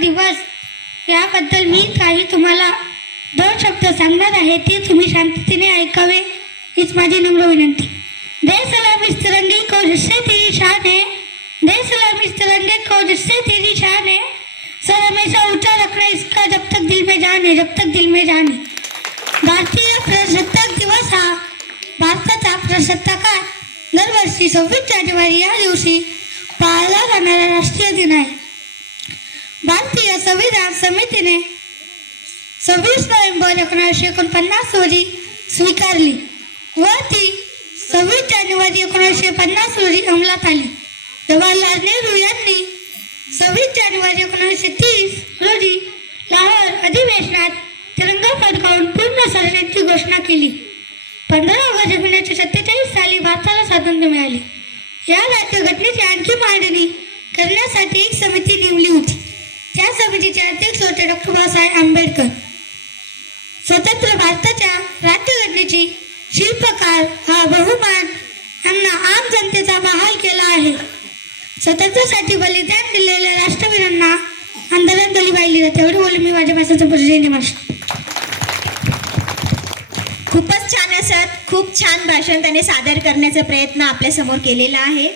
दिवस. याबद्दल मी काही तुम्हाला दोन शब्द सांगणार आहे ते तुम्ही शांततेने ऐकावे हीच माझी नम्र विनंती. देसला मिस्तरंगी को जिससे तेरी शान है. देसला सलाम को जिससे तेरी शान है. सर हमेशा ऊंचा रखना इसका जब तक दिल में जान है जब तक दिल में जान है. भारतीय प्रजासत्ताक दिवस हा. भारताचा प्रजासत्ताकात दरवर्षी सव्वीस जानेवारी या दिवशी पाळला जाणारा राष्ट्रीय दिन आहे भारतीय संविधान समितीने सव्वीस नोव्हेंबर एकोणीसशे एकोणपन्नास रोजी स्वीकारली व ती सव्वीस जानेवारी एकोणीसशे पन्नास रोजी अंमलात आली जवाहरलाल नेहरू यांनी सव्वीस जानेवारी एकोणीसशे तीस रोजी लाहोर अधिवेशनात तिरंगा फडकावून पूर्ण स्वराज्याची घोषणा केली। पंधरा ऑगस्ट एकोणीसशे सत्तेचाळीस साली भारताला स्वातंत्र्य मिळाले। या राज्यघटनेची आणखी मांडणी करण्यासाठी एक समिती अध्यक्ष होते डॉक्टर बाबासाहेब आंबेडकर. स्वतंत्र भारताच्या राज्यघटनेची शिल्पकार हा बहुमान यांना आम जनतेचा बहाल केला आहे. स्वतंत्रसाठी बलिदान दिलेल्या राष्ट्रवीरांना आंदोलन पाहिली जाते. एवढं बोलून मी माझ्या भाषेचं पूर्ण निवास खूपच छान असत. खूप छान भाषण त्याने सादर करण्याचा प्रयत्न आपल्यासमोर केलेला आहे.